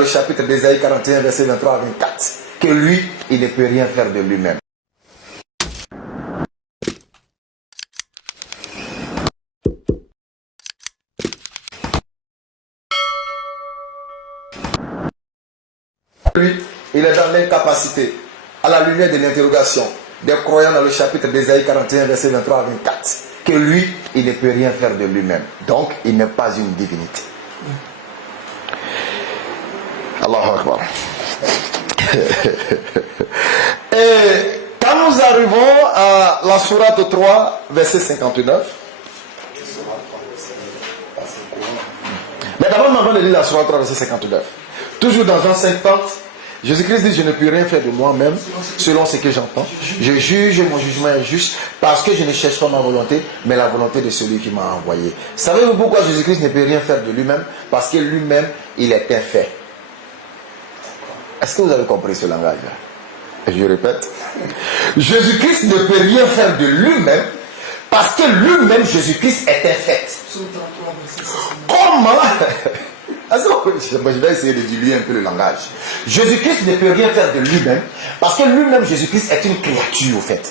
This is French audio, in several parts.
Le chapitre d'Ésaïe 41, verset 23 à 24, que lui, il ne peut rien faire de lui-même. Lui, il est dans l'incapacité, à la lumière de l'interrogation des croyants dans le chapitre d'Ésaïe 41, verset 23 à 24, que lui, il ne peut rien faire de lui-même. Donc, il n'est pas une divinité. Allahu Akbar. Et quand nous arrivons à la sourate 3, verset 59, mais d'abord, avant de lire la sourate 3, verset 59, toujours dans Jean 50, Jésus-Christ dit: je ne peux rien faire de moi-même selon ce que j'entends. Je juge, mon jugement est juste, parce que je ne cherche pas ma volonté, mais la volonté de celui qui m'a envoyé. Savez-vous pourquoi Jésus-Christ ne peut rien faire de lui-même? Parce que lui-même, il est un fait. Est-ce que vous avez compris ce langage? Je répète. Jésus-Christ ne peut rien faire de lui-même, parce que lui-même, Jésus-Christ, est un fait. Comment? Je vais essayer de diluer un peu le langage. Jésus-Christ ne peut rien faire de lui-même, parce que lui-même, Jésus-Christ, est une créature, au fait.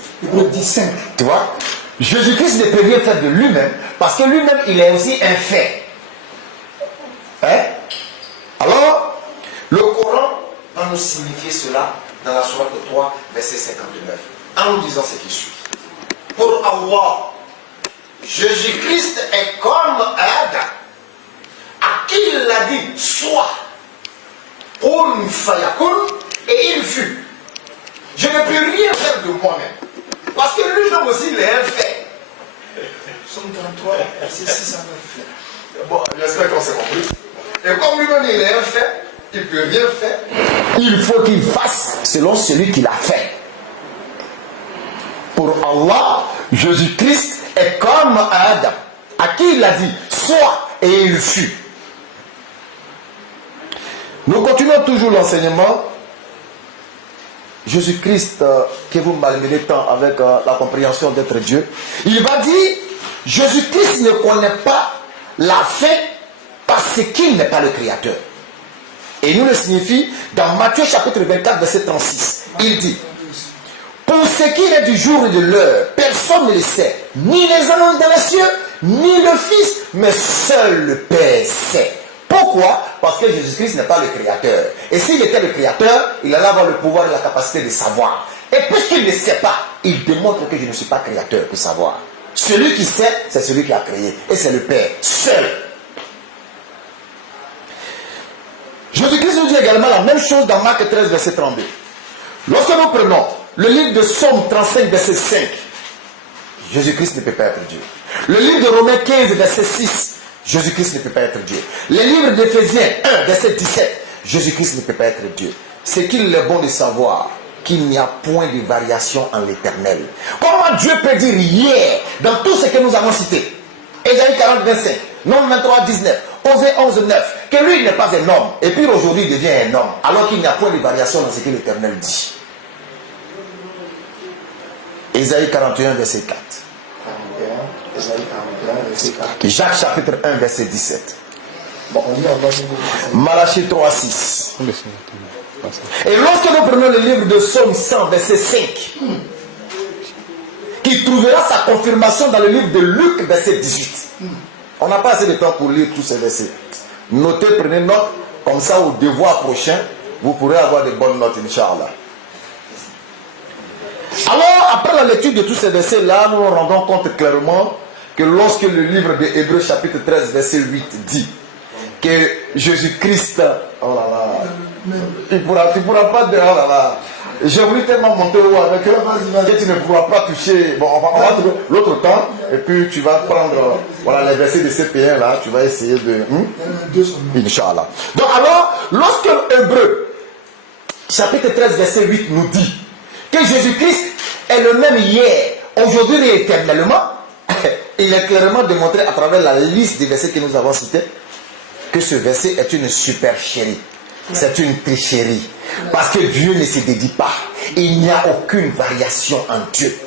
Tu vois? Jésus-Christ ne peut rien faire de lui-même, parce que lui-même, il est aussi un fait. Hein? Alors, le Coran va nous signifier cela dans la sourate 3, verset 59, en nous disant ce qui suit. Pour Allah, Jésus-Christ est comme Adam, à qui il a dit soit, kun fayakun, et il fut. Je ne peux rien faire de moi-même, parce que lui-même aussi il est un fait. Somme 33, verset 6 à 9. Bon, j'espère qu'on s'est compris. Et comme lui-même il est un fait, il ne peut rien faire. Il faut qu'il fasse selon celui qui l'a fait. Pour Allah, Jésus-Christ est comme Adam, à qui il a dit sois, et il fut. Nous continuons toujours l'enseignement. Jésus-Christ, que vous malmenez tant avec la compréhension d'être Dieu, il va dire: Jésus-Christ ne connaît pas la fin parce qu'il n'est pas le Créateur. Et nous le signifie dans Matthieu chapitre 24, verset 36. Il dit: pour ce qui est du jour et de l'heure, personne ne le sait, ni les anges dans les cieux, ni le Fils, mais seul le Père sait. Pourquoi? Parce que Jésus-Christ n'est pas le Créateur. Et s'il était le Créateur, il allait avoir le pouvoir et la capacité de savoir. Et puisqu'il ne sait pas, il démontre que je ne suis pas Créateur pour savoir. Celui qui sait, c'est celui qui a créé. Et c'est le Père, seul. Jésus-Christ nous dit également la même chose dans Marc 13, verset 32. Lorsque nous prenons le livre de Somme 35, verset 5, Jésus-Christ ne peut pas être Dieu. Le livre de Romains 15, verset 6, Jésus-Christ ne peut pas être Dieu. Le livre d'Éphésiens 1, verset 17, Jésus-Christ ne peut pas être Dieu. C'est qu'il est bon de savoir qu'il n'y a point de variation en l'éternel. Comment Dieu peut dire hier, dans tout ce que nous avons cité, Ésaïe 40, 25, Nombre 23, 19, Osée 11, 9, que lui n'est pas un homme, et puis aujourd'hui il devient un homme, alors qu'il n'y a point de variation dans ce que l'Éternel dit. Ésaïe 41, verset 4. Ésaïe 41, verset 4. Jacques chapitre 1, verset 17. Malachie 3, 6. Et lorsque nous prenons le livre de Psaume 100, verset 5, qui trouvera sa confirmation dans le livre de Luc, verset 18. On n'a pas assez de temps pour lire tous ces versets. Notez, prenez note, comme ça au devoir prochain, vous pourrez avoir de bonnes notes, Inch'Allah. Alors, après la lecture de tous ces versets-là, nous nous rendons compte clairement que lorsque le livre de Hébreux chapitre 13, verset 8 dit que Jésus-Christ, oh là là, tu ne pourras pas dire, oh là là, j'ai voulu tellement monter haut avec eux que tu ne pourras pas toucher. Bon, on va trouver l'autre temps, et puis tu vas prendre voilà, les versets de CP1 là, tu vas essayer de. Inch'Allah. Donc, alors, lorsque Hébreux chapitre 13, verset 8 nous dit que Jésus-Christ est le même hier, aujourd'hui et éternellement, il est clairement démontré à travers la liste des versets que nous avons cités que ce verset est une supercherie. C'est une tricherie. Parce que Dieu ne se dédie pas. Il n'y a aucune variation en Dieu.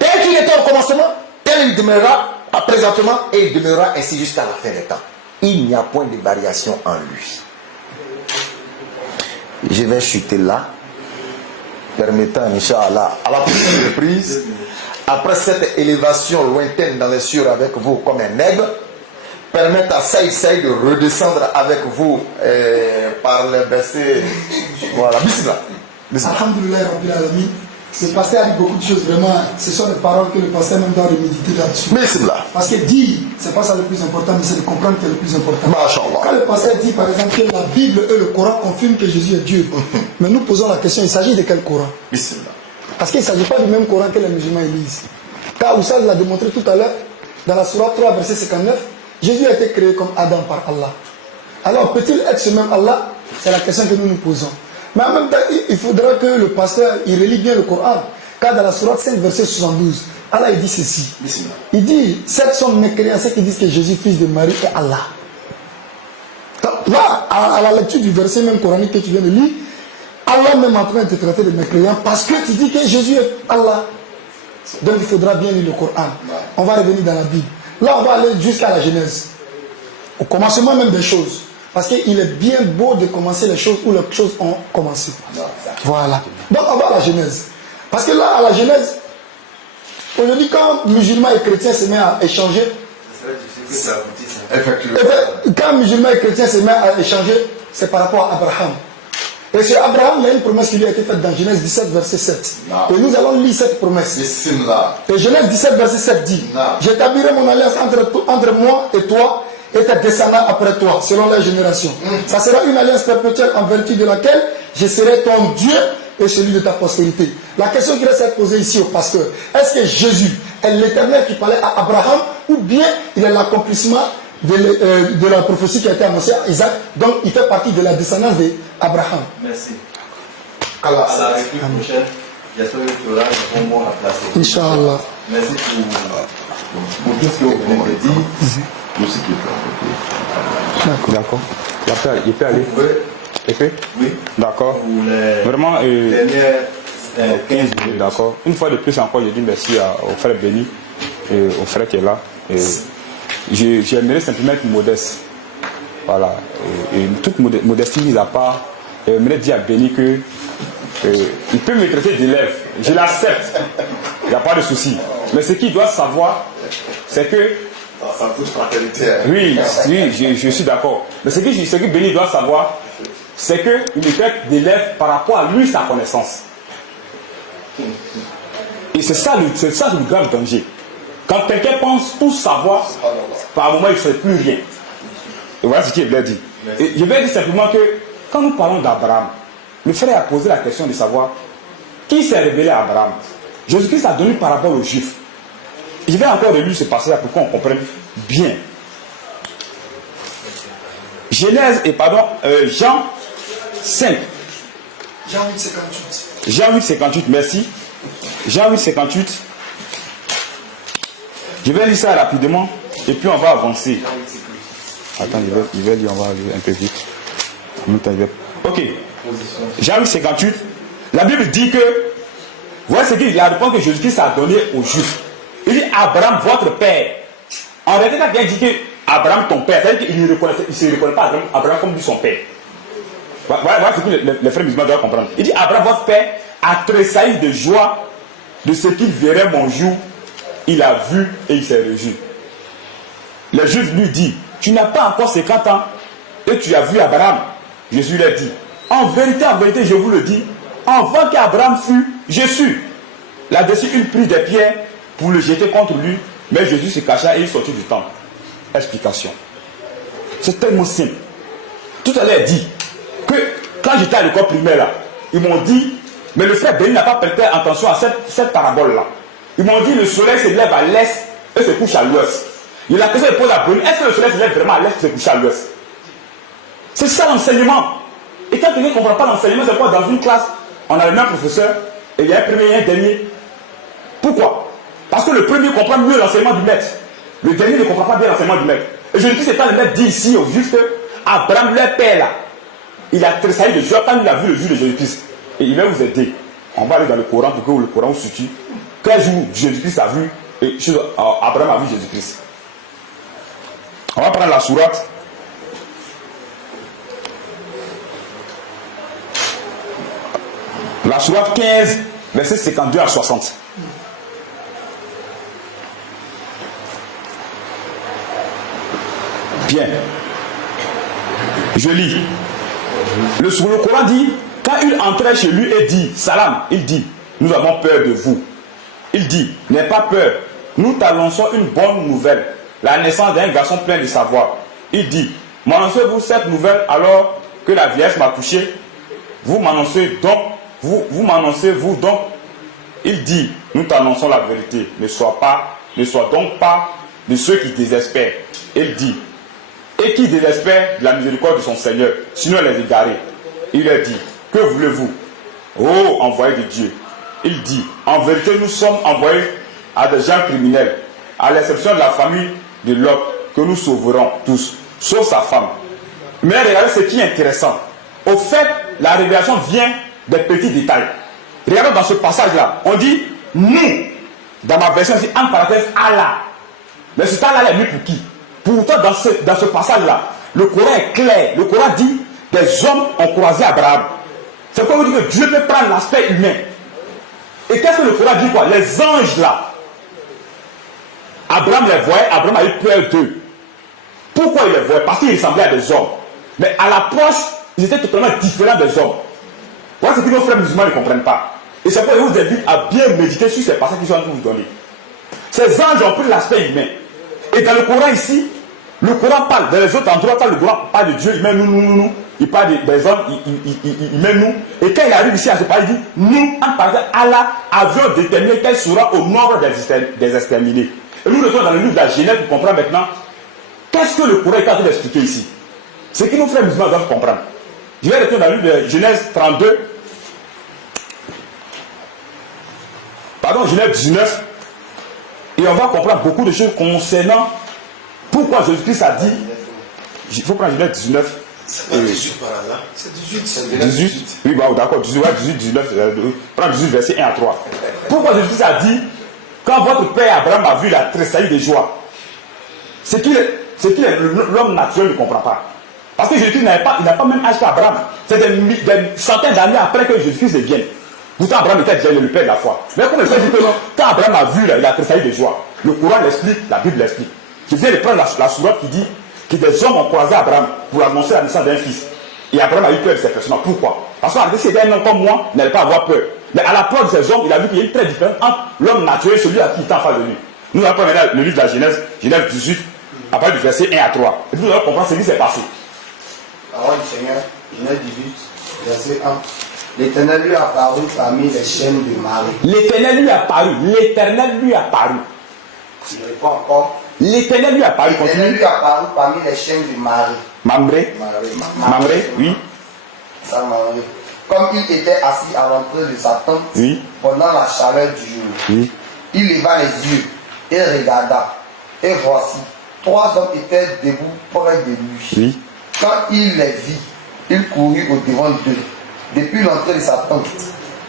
Tel qu'il était au commencement, tel il demeurera présentement et il demeurera ainsi jusqu'à la fin des temps. Il n'y a point de variation en lui. Je vais chuter là, permettant, Inch'Allah, à la prochaine reprise, après cette élévation lointaine dans les cieux avec vous comme un aigle, permettre à Saïd de redescendre avec vous par le verset. Voilà, bismillah. Alhamdulillah Rabbil Alamin. Le pasteur a dit beaucoup de choses, vraiment. Ce sont des paroles que le pasteur même doit méditer là-dessus. Bismillah. Parce que dire, c'est pas ça le plus important, mais c'est de comprendre qui est le plus important. Masha'Allah. Quand le pasteur dit par exemple que la Bible et le Coran confirment que Jésus est Dieu, mais nous posons la question, il s'agit de quel Coran? Bismillah. Parce qu'il ne s'agit pas du même Coran que les musulmans lisent. Car Oussad l'a démontré tout à l'heure, dans la Sourate 3, verset 59, Jésus a été créé comme Adam par Allah. Alors peut-il être ce même Allah? C'est la question que nous nous posons. Mais en même temps, il faudra que le pasteur il relie bien le Coran. Car dans la Sourate 5, verset 72, Allah il dit ceci. Il dit, cette sont mécréants, ceux qui disent que Jésus, fils de Marie, est Allah. Là, à la lecture du verset même coranique que tu viens de lire, Allah même en train de te traiter de mécréant parce que tu dis que Jésus est Allah. Donc il faudra bien lire le Coran. On va revenir dans la Bible. Là, on va aller jusqu'à la Genèse. Au commencement même des choses. Parce qu'il est bien beau de commencer les choses où les choses ont commencé. Voilà. Donc on va à la Genèse. Parce que là, à la Genèse, aujourd'hui, quand musulmans et chrétiens se mettent à échanger, quand musulmans et chrétiens se mettent à échanger, c'est par rapport à Abraham. Et sur Abraham, il y a une promesse qui lui a été faite dans Genèse 17, verset 7. Et nous allons lire cette promesse. Et Genèse 17, verset 7 dit, j'établirai mon alliance entre moi et toi, et tes descendants après toi, selon leur génération. Ça sera une alliance perpétuelle en vertu de laquelle je serai ton Dieu et celui de ta postérité. La question qui reste à poser ici au pasteur, est-ce que Jésus est l'Éternel qui parlait à Abraham ou bien il est l'accomplissement de la prophétie qui a été annoncée à Isaac, donc il fait partie de la descendance d'Abraham? Merci. À la réplique prochaine, j'espère que tu auras un bon mot à placer. Inch'Allah. Merci pour tout ce que vous venez de dire. Aussi qui peut D'accord. Il peut aller. Il peut? Oui. D'accord. Vraiment, dernières 15 minutes. D'accord. Une fois de plus encore, je dis merci au frère Béni et au frère qui est là. J'aimerais simplement être modeste. Voilà. Et toute modestie mise à part, j'aimerais dire à Béni que il peut me traiter d'élève. Je l'accepte. Il n'y a pas de souci. Mais ce qu'il doit savoir, c'est que Ça touche fraternité. oui, je suis d'accord. Mais ce que Béni doit savoir, c'est qu'il me traite d'élève par rapport à lui, sa connaissance. Et c'est ça le grave danger. Quand quelqu'un pense tout savoir, par un moment il ne fait plus rien. Et voilà ce qu'il est bien dit. Et je vais dire simplement que quand nous parlons d'Abraham, le frère a posé la question de savoir qui s'est révélé à Abraham. Jésus-Christ a donné une parabole aux Juifs. Je vais encore relire ce passage pour qu'on comprenne bien. Jean 5. Jean 8, 58. Jean 8, 58, merci. Jean 8, 58. Je vais lire ça rapidement et puis on va avancer. Attends, je vais lire, on va lire un peu vite. En même temps, ok. Jean 8, 58. La Bible dit que, voilà ce qu'il y a la réponse que Jésus-Christ a donnée aux Juifs. Il dit Abraham, votre père. En réalité, quand il dit que Abraham, ton père, c'est-à-dire qu'il ne se reconnaît pas Abraham comme son père. Voilà ce que les frères musulmans doivent comprendre. Il dit Abraham, votre père, a tressailli de joie de ce qu'il verrait mon jour. Il a vu et il s'est réjoui. Les Juifs lui disent tu n'as pas encore 50 ans et tu as vu Abraham. Jésus leur dit en vérité, je vous le dis, avant qu'Abraham fût, je suis. Là-dessus, il prit des pierres pour le jeter contre lui, mais Jésus se cacha et il sortit du temple. Explication. C'est tellement simple. Tout à l'heure, dit que quand j'étais à l'école primaire, là, ils m'ont dit, mais le frère Béni n'a pas prêté attention à cette parabole-là. Ils m'ont dit, le soleil se lève à l'est et se couche à l'ouest. Et la question est posée à Béni, est-ce que le soleil se lève vraiment à l'est et se couche à l'ouest? C'est ça l'enseignement. Et quand quelqu'un ne comprend pas l'enseignement, c'est quoi? Dans une classe, on a le même professeur, et il y a un premier et un dernier. Pourquoi? Parce que le premier comprend mieux l'enseignement du maître. Le dernier ne comprend pas bien l'enseignement du maître. Et je dis, c'est quand le maître dit ici aux Juifs que Abraham, leur père là, il a tressailli de joie quand il a vu le jour de Jésus-Christ. Et il va vous aider. On va aller dans le Coran pour que le Coran vous situe. Quel jour Jésus-Christ a vu, Abraham a vu Jésus-Christ. On va prendre la sourate. La sourate 15, verset 52 à 60. Bien. Je lis. Le Coran dit, quand il entrait chez lui et dit, salam, il dit, nous avons peur de vous. Il dit, n'aie pas peur, nous t'annonçons une bonne nouvelle, la naissance d'un garçon plein de savoir. Il dit, m'annoncez-vous cette nouvelle alors que la vierge m'a couché? Vous m'annoncez donc, vous m'annoncez vous donc. Il dit, nous t'annonçons la vérité, ne sois donc pas de ceux qui désespèrent. Il dit, et qui désespère de la miséricorde de son Seigneur, sinon les égarés. Il leur dit, que voulez-vous, ô envoyé de Dieu? Il dit, en vérité nous sommes envoyés à des gens criminels, à l'exception de la famille de Lot, que nous sauverons tous, sauf sa femme. Mais regardez ce qui est intéressant. Au fait, la révélation vient des petits détails. Regardez dans ce passage-là, on dit, nous, dans ma version, c'est en parenthèse, Allah. Mais ce temps-là est mis pour qui? Pourtant, dans ce passage-là, le Coran est clair. Le Coran dit, des hommes ont croisé Abraham. C'est pourquoi on dit que Dieu peut prendre l'aspect humain. Et qu'est-ce que le Coran dit quoi? Les anges là, Abraham les voyait, Abraham a eu peur d'eux. Pourquoi il les voyait? Parce qu'ils ressemblaient à des hommes. Mais à l'approche, ils étaient totalement différents des hommes. Voilà ce que nos frères musulmans ne comprennent pas. Et c'est pourquoi je vous invite à bien méditer sur ces passages qui sont en train de vous donner. Ces anges ont pris l'aspect humain. Et dans le Coran ici, le Coran parle, dans les autres endroits, quand le Coran parle de Dieu, il met nous. Il parle des hommes, il met nous. Et quand il arrive ici à ce pays, il dit, nous, en parlant Allah, avions déterminé quel sera au nombre des exterminés. Et nous retournons dans le livre de la Genèse pour comprendre maintenant qu'est-ce que le Coran est en train d'expliquer ici. C'est ce que nos frères musulmans doivent comprendre. Je vais retourner dans le livre de Genèse 32. Pardon, Genèse 19. Et on va comprendre beaucoup de choses concernant pourquoi Jésus-Christ a dit, il faut prendre Genèse 19. C'est pas 18 par hasard. C'est 18. 18. Oui, bah, d'accord, 18, 19. Prends 18, verset 1 à 3. Pourquoi Jésus-Christ a dit, quand votre père Abraham a vu la tressaillie de joie, c'est qu'il l'homme naturel ne comprend pas. Parce que Jésus-Christ n'a pas même âge qu'Abraham. C'est des centaines d'années après que Jésus-Christ vienne. Pourtant, Abraham était déjà le père de la foi. Mais comme le fait dit que non, quand Abraham a vu la tressaillie de joie, le Coran l'explique, la Bible l'explique. Je viens de prendre la sourate qui dit que des hommes ont croisé Abraham pour annoncer la naissance d'un fils. Et Abraham a eu peur de ces personnes. Pourquoi? Parce qu'en réalité, si c'était un homme comme moi, il n'allait pas avoir peur. Mais à la peur de ces hommes, il a vu qu'il y a une très différence entre l'homme naturel et celui à qui il est en face de lui. Nous allons prendre maintenant le livre de la Genèse, Genèse 18, à partir du verset 1 à 3. Et nous allons comprendre ce qui s'est passé. Parole du Seigneur, Genèse 18, verset 1. L'Éternel lui apparut parmi les chaînes de Marie. L'Éternel lui apparut. L'Éternel lui apparut. Je réponds encore. L'Éternel lui apparut. L'Éternel lui apparut parmi les chaînes de Marie. Mamré. Mamré, oui. Ça, Marie. Comme il était assis à l'entrée de sa tente, oui, pendant la chaleur du jour, oui, il leva les yeux et regarda. Et voici, 3 hommes étaient debout près de lui. oui. Quand il les vit, il courut au devant d'eux, depuis l'entrée de sa tente,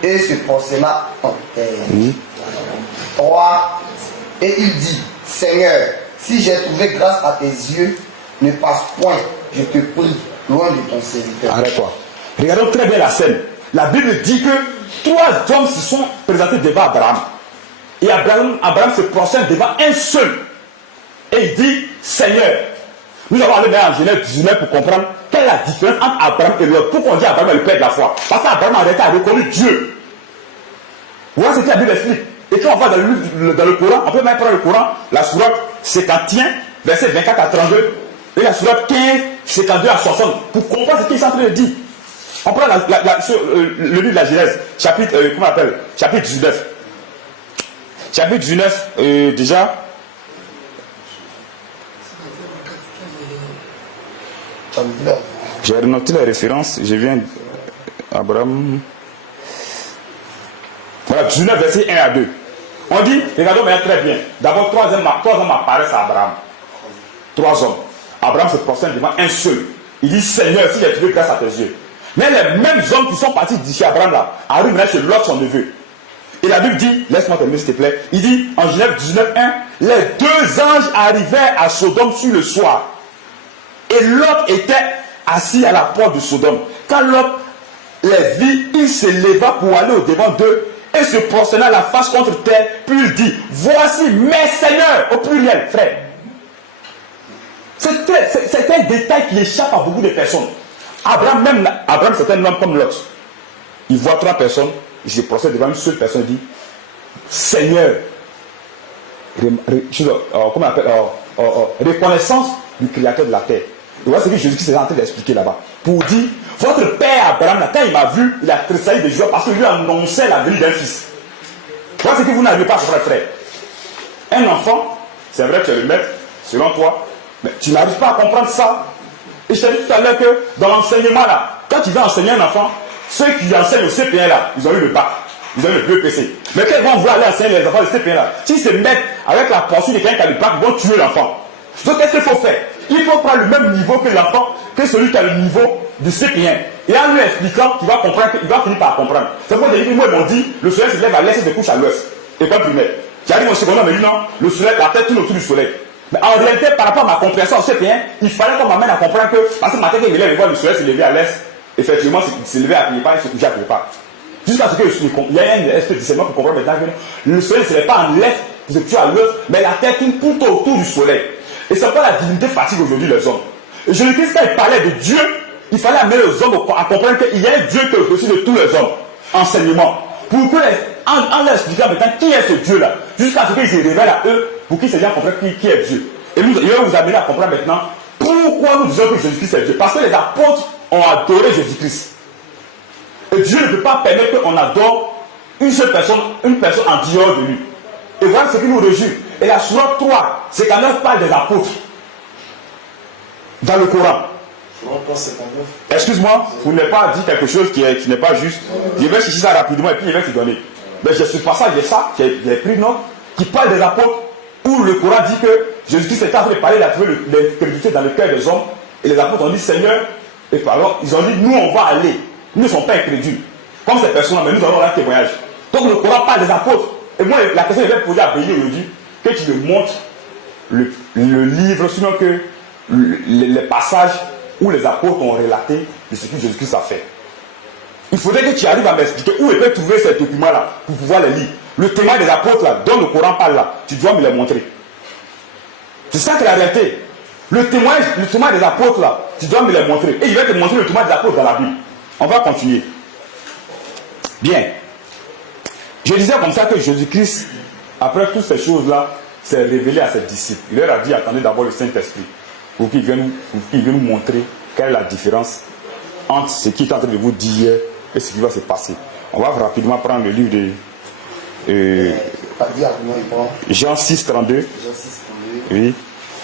et se prosterna en terre. Oui. 3. Et il dit, Seigneur, si j'ai trouvé grâce à tes yeux, ne passe point, je te prie, loin de ton serviteur. Arrête-toi. Regardons très bien la scène. La Bible dit que 3 hommes se sont présentés devant Abraham. Et Abraham se prosterne devant un seul. Et il dit, Seigneur, nous allons aller dans Genèse 19 pour comprendre quelle est la différence entre Abraham et l'autre. Pourquoi on dit Abraham est le père de la foi? Parce qu'Abraham en réalité a reconnu Dieu. Voilà ce que la Bible explique. Et quand on va dans le Coran, on peut même prendre le Coran, la sourate 51, verset 24 à 32, et la sourate 15, 52 à 60, pour comprendre ce qu'il est en train de dire. On prend le livre de la Genèse, chapitre, comment on appelle? Chapitre 19. Chapitre 19, déjà. J'ai noté la référence, je viens Abraham. Voilà, 19 verset 1 à 2. On dit, regardons maintenant très bien. D'abord, 3 hommes apparaissent à Abraham. 3 hommes. Abraham se prosterne devant un seul. Il dit, Seigneur, si j'ai trouvé grâce à tes yeux. Mais les mêmes hommes qui sont partis d'ici Abraham là, arrivent maintenant chez Lot, son neveu. Et la Bible dit, laisse-moi terminer s'il te plaît, il dit en Genèse 19, 1, les 2 anges arrivèrent à Sodome sur le soir. Et Lot était assis à la porte de Sodome. Quand Lot les vit, il se leva pour aller au devant d'eux et se prosterna la face contre terre, puis il dit, voici mes seigneurs, au pluriel, frère. C'est un détail qui échappe à beaucoup de personnes. Abraham, c'est un homme comme l'autre. Il voit 3 personnes, il se procède devant une seule personne, il dit, Seigneur, comment on appelle, reconnaissance du créateur de la terre. Et voilà ce que Jésus-Christ est en train d'expliquer là-bas. Pour dire, votre père Abraham, quand il m'a vu, il a tressailli de joie parce qu'il lui annonçait la venue d'un fils. Voilà ce que vous n'arrivez pas à comprendre, frère. Un enfant, c'est vrai que tu es le maître, selon toi, mais tu n'arrives pas à comprendre ça. Et je t'ai dit tout à l'heure que dans l'enseignement là, quand tu vas enseigner un enfant, ceux qui enseignent au CP1 là, ils ont eu le bac, ils ont eu le BPC. Mais quand ils vont vouloir aller enseigner les enfants du CP1 là, s'ils se mettent avec la pensée de quelqu'un qui a le bac, ils vont tuer l'enfant. Donc qu'est-ce qu'il faut faire? Il faut prendre le même niveau que l'enfant, que celui qui a le niveau du CP1. Et en lui expliquant qu'il va comprendre, il va finir par comprendre. C'est pourquoi moi ils m'ont dit, le soleil se lève à l'est et se couche à l'ouest. École primaire. J'arrive au secondaire, mais lui non, le soleil, la tête tourne autour du soleil. Mais en réalité, par rapport à ma compréhension en CP1, il fallait qu'on m'amène à comprendre que, parce que ma tête, il me lève et voit le soleil se lever à l'est, effectivement, se lever à Pied-Pas et se coucher à Pied-Pas. Jusqu'à ce que il y ait un espèce de discernement pour comprendre maintenant que le soleil ne se lève pas en l'est, il se couche à l'ouest, mais la tête tourne tout autour du soleil. Et c'est pourquoi la divinité fatigue aujourd'hui les hommes. Et Jésus-Christ, quand il parlait de Dieu, il fallait amener les hommes à comprendre qu'il y a un Dieu qui est au-dessus de tous les hommes. Enseignement. Pour que en leur expliquant maintenant qui est ce Dieu-là, jusqu'à ce qu'ils se révèlent à eux, pour qu'ils se disent comprendre qui est Dieu. Et nous, il va vous amener à comprendre maintenant pourquoi nous disons que Jésus-Christ est Dieu. Parce que les apôtres ont adoré Jésus-Christ. Et Dieu ne peut pas permettre qu'on adore une seule personne, une personne en dehors de lui. Et voilà ce qui nous réjouit. Et la sourate 3, c'est quand même parle des apôtres. Dans le Coran. Excuse-moi, vous n'avez pas dit quelque chose qui n'est pas juste. Je vais chercher ça rapidement et puis je vais te donner. Mais je suis passage de ça, j'ai pris note, qui parle des apôtres, où le Coran dit que Jésus-Christ est en train de parler, il a trouvé l'incrédulité dans le cœur des hommes. Et les apôtres ont dit, Seigneur, et pardon, ils ont dit, nous on va aller. Nous ne sommes pas incrédules. Comme ces personnes-là, mais nous allons avoir un témoignage. Donc le Coran parle des apôtres. Et moi, la question que je vais poser à Béni aujourd'hui, que tu me montres le livre, sinon que les passages où les apôtres ont relaté de ce que Jésus-Christ a fait. Il faudrait que tu arrives à m'expliquer où il peut trouver ces documents-là pour pouvoir les lire. Le témoin des apôtres là, dont le Coran parle là, tu dois me les montrer. C'est ça que la réalité. Le témoin des apôtres là, tu dois me les montrer. Et je vais te montrer le témoin des apôtres dans la Bible. On va continuer. Bien. Je disais comme ça que Jésus-Christ, après toutes ces choses-là, s'est révélé à ses disciples. Il leur a dit, attendez d'abord le Saint-Esprit, pour qu'il vienne nous montrer quelle est la différence entre ce qu'il est en train de vous dire et ce qui va se passer. On va rapidement prendre le livre de Jean 6, 32. Jean 6, 32. Oui.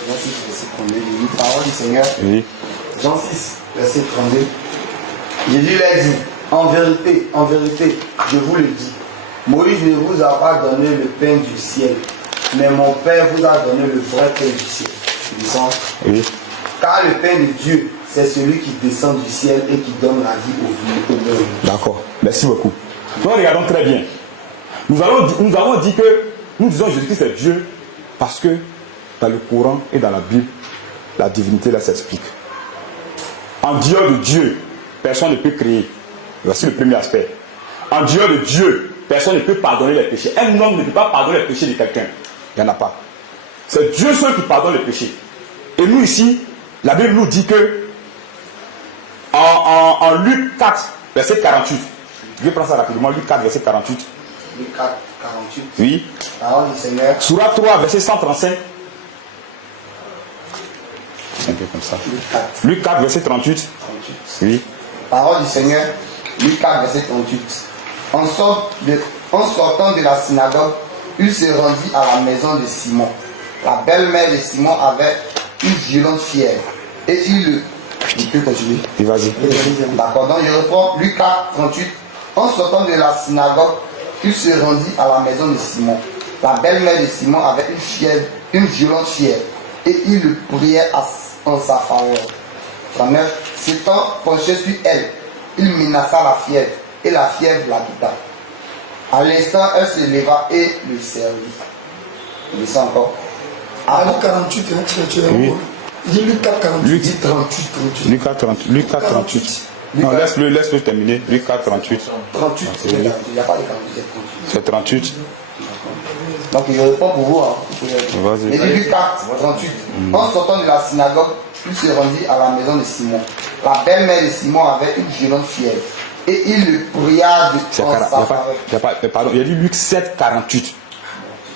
Jean 6, verset 32. Parole du Seigneur. Oui. Jean 6, verset 32. Jésus leur dit, en vérité, je vous le dis, Moïse ne vous a pas donné le pain du ciel, mais mon Père vous a donné le vrai pain du ciel. Oui. Car le pain de Dieu, c'est celui qui descend du ciel et qui donne la vie aux vivants. D'accord. Merci beaucoup. Donc regardons très bien. Nous avons dit que nous disons Jésus-Christ est Dieu parce que dans le Coran et dans la Bible, la divinité là s'explique. En dehors de Dieu, personne ne peut créer. Voici le premier aspect. En dehors de Dieu, personne ne peut pardonner les péchés. Un homme ne peut pas pardonner les péchés de quelqu'un. Il n'y en a pas. C'est Dieu seul qui pardonne les péchés. Et nous ici, la Bible nous dit que en Luc 4, verset 48, je vais prendre ça rapidement, Luc 4, verset 48. Luc 4, 48. Oui. Parole du Seigneur. Sourate 3, verset 135. C'est un peu comme ça. Luc 4, verset 38. Oui. Parole du Seigneur. Luc 4, verset 38. En sortant de la synagogue, il se rendit à la maison de Simon. La belle-mère de Simon avait une violente fièvre. Et il peut continuer. Et vas-y. D'accord, donc je reprends Luc 4, 38. En sortant de la synagogue, il se rendit à la maison de Simon. La belle-mère de Simon avait une violente fièvre. Et il le priait en sa faveur. 39. S'étant penché sur elle, il menaça la fièvre. Et la fièvre la quitta. À l'instant, elle se leva et le servit. Il descend encore. À Luc 48, tu es oui. Dis Luc 4, 48. Luc 38, 38. Luc 4, 38. Non, laisse-le terminer. Luc 4, 38. 38, il n'y a pas de 48, c'est 38. C'est 38. Donc je réponds pour vous. Hein. Vas-y. Et Luc 4, 38. En sortant de la synagogue, il se rendit à la maison de Simon. La belle-mère de Simon avait une violente fièvre. Et il le pria de prendre sa faveur. Pardon, il a dit Luc 7, 48.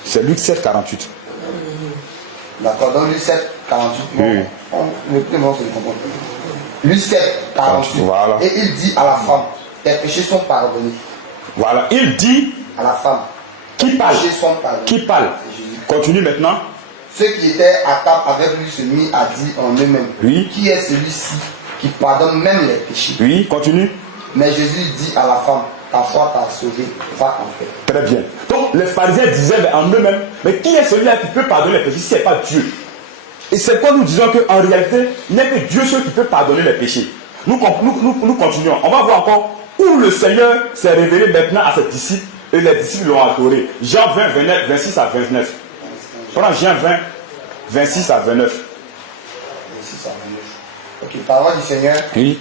C'est Luc 7, 48. D'accord, donc Luc 7, 48. Oui. Le premier mot, c'est le comprendre. Luc 7, 48. Voilà. Et il dit à la femme, tes péchés sont pardonnés. Voilà, il dit À la femme, qui parle. tes péchés sont pardonnés. Qui parle? C'est Jésus. Continue maintenant. Ceux qui étaient à table avec lui se mirent à dire en eux-mêmes, Oui. qui est celui-ci qui pardonne même les péchés? Oui, continue. Mais Jésus dit à la femme, ta foi t'a sauvé, va en paix. Très bien. Donc les pharisiens disaient en eux-mêmes, mais qui est celui-là qui peut pardonner les péchés si ce n'est pas Dieu? Et c'est quoi nous disons qu'en réalité, il n'y a que Dieu seul qui peut pardonner les péchés. Nous continuons. On va voir encore où le Seigneur s'est révélé maintenant à ses disciples et les disciples l'ont adoré. Jean 20, 26 à 29. Prends Jean 20, 26 à 29. 26 à 29. Ok, parole du Seigneur. Oui.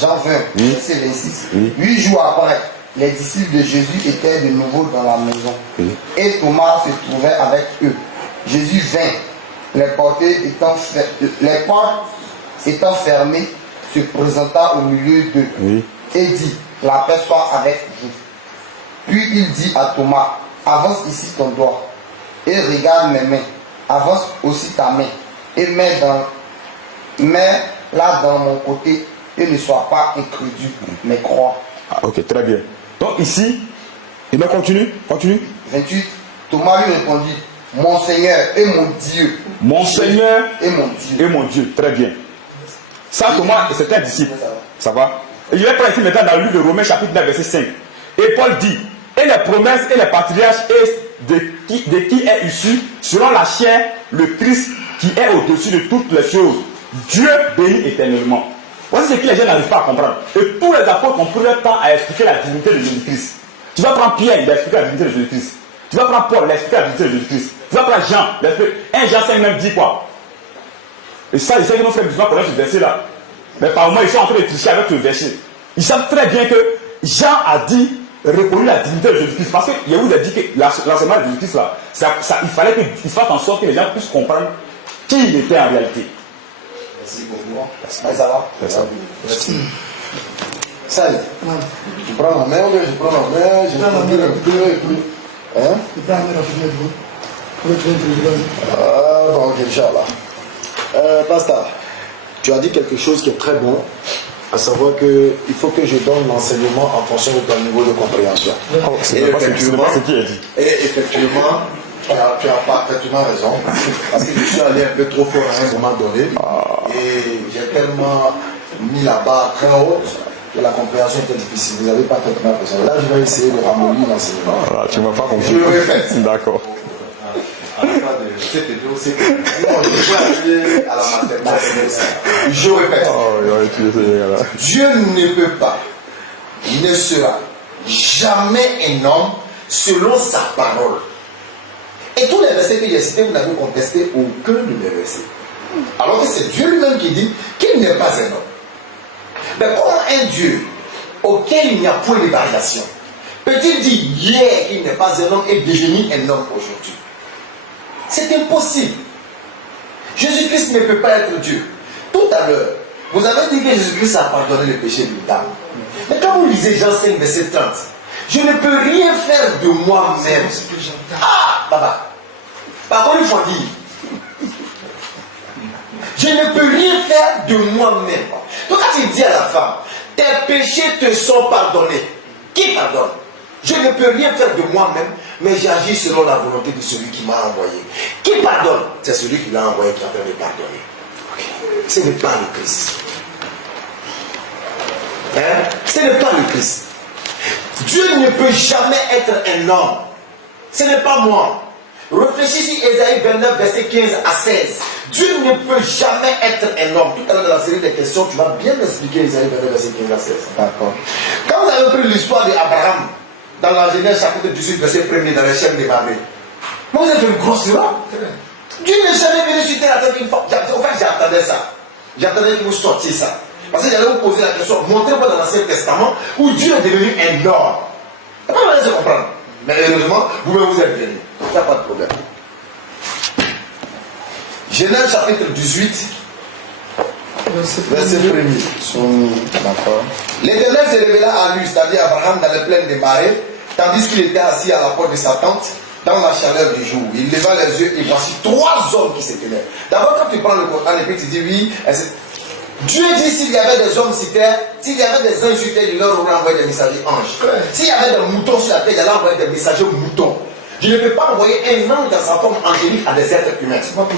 Jean 20, Oui. verset 26. Oui. 8 jours après, les disciples de Jésus étaient de nouveau dans la maison. Oui. Et Thomas se trouvait avec eux. Jésus vint, les portes étant fermées, se présenta au milieu d'eux. Oui. Et dit, la paix soit avec vous. Puis il dit à Thomas, avance ici ton doigt et regarde mes mains. Avance aussi ta main et mets-la dans mon côté et ne sois pas incrédule, mais crois. Ah, ok, très bien. Donc ici, il me continue. 28. Thomas lui répondit, mon Seigneur et mon Dieu. Mon Seigneur et mon Dieu. et mon Dieu. Très bien. Ça, Thomas, c'était un disciple. Ça va? Et je vais prendre ici maintenant dans le livre de Romains, chapitre 9, verset 5. Et Paul dit, et les promesses et les patriarches et de qui est issu, selon la chair, le Christ qui est au-dessus de toutes les choses. Dieu bénit éternellement. Voici ce que les gens n'arrivent pas à comprendre. Et tous les apôtres ont pris leur temps à expliquer la divinité de Jésus-Christ. Tu vas prendre Pierre, il va expliquer la divinité de Jésus-Christ. Tu vas prendre Paul, il va expliquer la divinité de Jésus-Christ. Tu vas prendre Jean, il va expliquer. 1 Jean 5 même dit quoi? Et ça, ils savent que nos frères musulmans connaissent ce verset-là. Mais par moment, ils sont en train de tricher avec le verset. Ils savent très bien que Jean a dit, reconnu la divinité de Jésus-Christ. Parce que Yahoo a dit que l'enseignement de Jésus-Christ, là, il fallait qu'il fasse en sorte que les gens puissent comprendre qui il était en réalité. Merci beaucoup. Ça va? Merci. Ça y est. Tu prends la main, je prends la main, je prends la main un peu et puis. Hein? Tu prends la main rapidement. Donc, Inch'Allah. Pasteur, tu as dit quelque chose qui est très bon, à savoir qu'il faut que je donne l'enseignement en fonction de ton niveau de compréhension. C'est pas ce qu'il a dit. Et effectivement, tu as parfaitement raison, parce que je suis allé un peu trop fort à un moment donné, et j'ai tellement mis la barre très haute que la compréhension était difficile. Vous avez parfaitement raison. Là, je vais essayer de ramollir l'enseignement. Voilà, tu ne m'as pas compris. Je le répète. D'accord. À la fin de cette vidéo, c'est que non, je vais aller à la maternelle. Je répète. Dieu ne peut pas, ne sera jamais un homme selon sa parole. Et tous les versets que j'ai cités, vous n'avez contesté aucun de mes versets. Alors que c'est Dieu lui-même qui dit qu'il n'est pas un homme. Mais comment un Dieu auquel il n'y a point de variation peut-il dire hier qu'il n'est pas un homme et devenir un homme aujourd'hui? C'est impossible. Jésus-Christ ne peut pas être Dieu. Tout à l'heure, vous avez dit que Jésus-Christ a pardonné le péché d'une dame. Mais quand vous lisez Jean 5, verset 30, je ne peux rien faire de moi-même. Ah, papa. Par contre, il faut dire. Je ne peux rien faire de moi-même. Donc quand il dit à la femme, tes péchés te sont pardonnés. Qui pardonne? Je ne peux rien faire de moi-même, mais j'agis selon la volonté de celui qui m'a envoyé. Qui pardonne? C'est celui qui l'a envoyé qui a fait de pardonner. Ce n'est pas le Christ. Hein? Ce n'est pas le Christ. Dieu ne peut jamais être un homme. Ce n'est pas moi. Réfléchis sur Ésaïe 29, verset 15 à 16. Dieu ne peut jamais être un homme. Tout à l'heure dans la série des questions, tu vas bien expliquer Ésaïe 29, verset 15 à 16. D'accord. Quand vous avez pris l'histoire d'Abraham, dans la Genèse chapitre 18, verset 1er, dans les chaînes de Babel, vous êtes une grosse loi. Dieu n'est jamais venu sur terre avec une fois. En fait, j'attendais ça. J'attendais que vous sortiez ça. Parce que j'allais vous poser la question, montrez-moi dans l'Ancien Testament où Dieu est devenu un homme. C'est pas mal de comprendre. Mais heureusement, vous-même vous êtes venu. Il n'y a pas de problème. Genèse chapitre 18, verset 1er. D'accord. L'Éternel se révéla à lui, c'est-à-dire Abraham, dans les plaines des marais, tandis qu'il était assis à la porte de sa tente, dans la chaleur du jour. Il leva les yeux et voici 3 hommes qui se tenaient. D'abord, quand tu prends le Coran et puis tu dis oui, Dieu dit s'il y avait des hommes sur terre, s'il y avait des anges sur terre, il leur aurait envoyé des messagers anges. S'il y avait des moutons sur la terre, il allait envoyer des messagers moutons. Je ne peux pas envoyer un ange dans sa forme angélique à des êtres humains.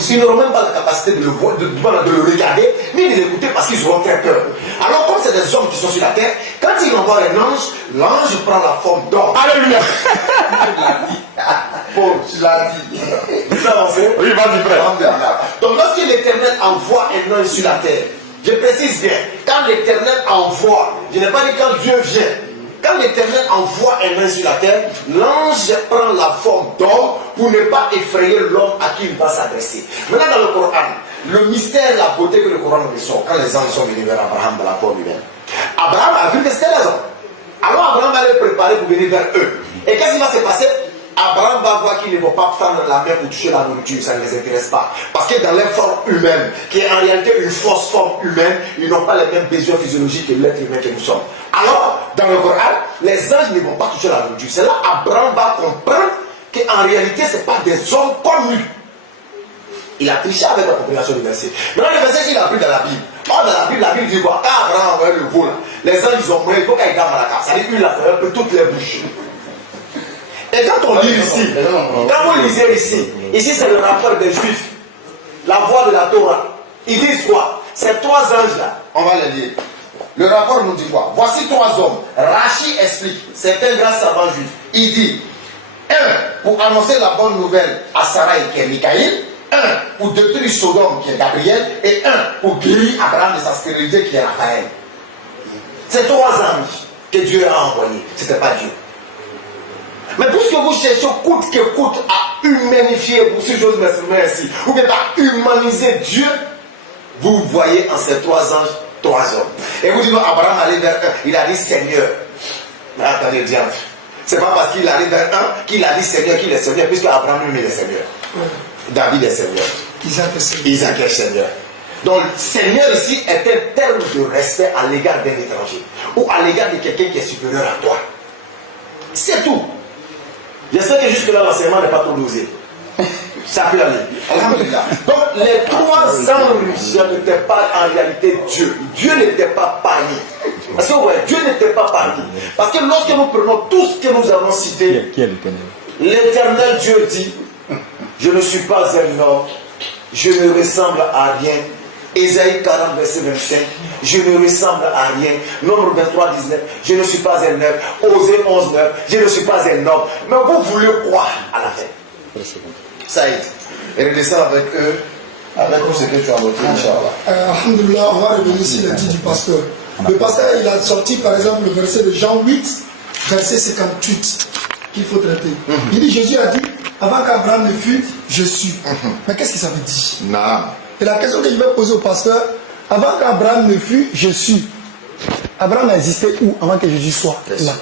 Ils n'auront même pas la capacité de le voir, de le regarder, ni de l'écouter parce qu'ils auront très peur. Alors, comme c'est des hommes qui sont sur la terre, quand il envoie un ange, l'ange prend la forme d'homme. Alléluia. Bon, tu l'as dit. Vous avancez? Oui, vas-y, frère. Donc, lorsque l'Éternel envoie un ange sur la terre, je précise bien, quand l'Éternel envoie, je n'ai pas dit quand Dieu vient. Quand l'Éternel envoie un ange sur la terre, l'ange prend la forme d'homme pour ne pas effrayer l'homme à qui il va s'adresser. Maintenant, dans le Coran, le mystère, la beauté que le Coran ressort, quand les anges sont venus vers Abraham dans la forme humaine, Abraham a vu que c'était les hommes. Alors Abraham allait préparer pour venir vers eux. Et qu'est-ce qui va se passer? Abraham va voir qu'ils ne vont pas prendre la main pour toucher la nourriture, ça ne les intéresse pas. Parce que dans leur forme humaine, qui est en réalité une fausse forme humaine, ils n'ont pas les mêmes besoins physiologiques que l'être humain que nous sommes. Alors, dans le Coran, les anges ne vont pas toucher la nourriture. C'est là Abraham va comprendre qu'en réalité, ce n'est pas des hommes comme lui. Il a triché avec la compréhension du verset. Maintenant, le verset qu'il a pris dans la Bible. Or, dans la Bible dit quoi? Quand Abraham a envoyé le veau, les anges ils ont pris, il faut qu'il y ait Maraka. Ça dit qu'il a fait un peu toutes les bouches. Et quand on lit ici, quand vous lisez ici c'est le rapport des Juifs, la voix de la Torah. Ils disent quoi? Ces 3 anges-là, on va les lire. Le rapport nous dit quoi? Voici 3 hommes. Rachi explique, c'est un grand savant juif. Il dit, 1 pour annoncer la bonne nouvelle à Sarai qui est Michaïl, 1 pour détruire Sodome qui est Gabriel, et 1 pour guérir Abraham de sa stérilité qui est Raphaël. Ces 3 anges que Dieu a envoyés, ce n'était pas Dieu. Mais puisque vous cherchez coûte que coûte à humanifier, pour si j'ose m'exprimer ainsi, ou bien à humaniser Dieu, vous voyez en ces 3 anges 3 hommes. Et vous dites, Abraham allait vers un, il a dit Seigneur. Mais attendez, diable. C'est pas parce qu'il arrive vers un qu'il a dit Seigneur qu'il est Seigneur, puisque Abraham lui est Seigneur. David est Seigneur. Isaac est Seigneur. Donc, Seigneur ici est un terme de respect à l'égard d'un étranger, ou à l'égard de quelqu'un qui est supérieur à toi. C'est tout. J'espère que jusque-là, l'enseignement n'est pas trop dosé. Ça peut aller. Donc, les 3 anges n'étaient pas en réalité Dieu. Dieu n'était pas parmi. Parce que, ouais, Dieu n'était pas parmi. Parce que lorsque nous prenons tout ce que nous avons cité, Qui est l'Éternel? l'Éternel Dieu dit, je ne suis pas un homme, je ne ressemble à rien. Ésaïe 40, verset 25, je ne ressemble à rien. Nombre 23, 19, je ne suis pas un œuf. Osée 11, 9, je ne suis pas un homme. Mais vous voulez croire à la fin. Saïd, et redescends avec eux, avec tout ce que tu as noté, Inch'Allah. Alhamdulillah, on va revenir sur le dit du pasteur. Le pasteur, il a sorti par exemple le verset de Jean 8, verset 58, qu'il faut traiter. Il dit, Jésus a dit, avant qu'Abraham ne fût, je suis. Mais qu'est-ce que ça veut dire? Non. Et la question que je vais poser au pasteur, avant qu'Abraham ne fût, je suis. Abraham a existé où avant que Jésus soit là?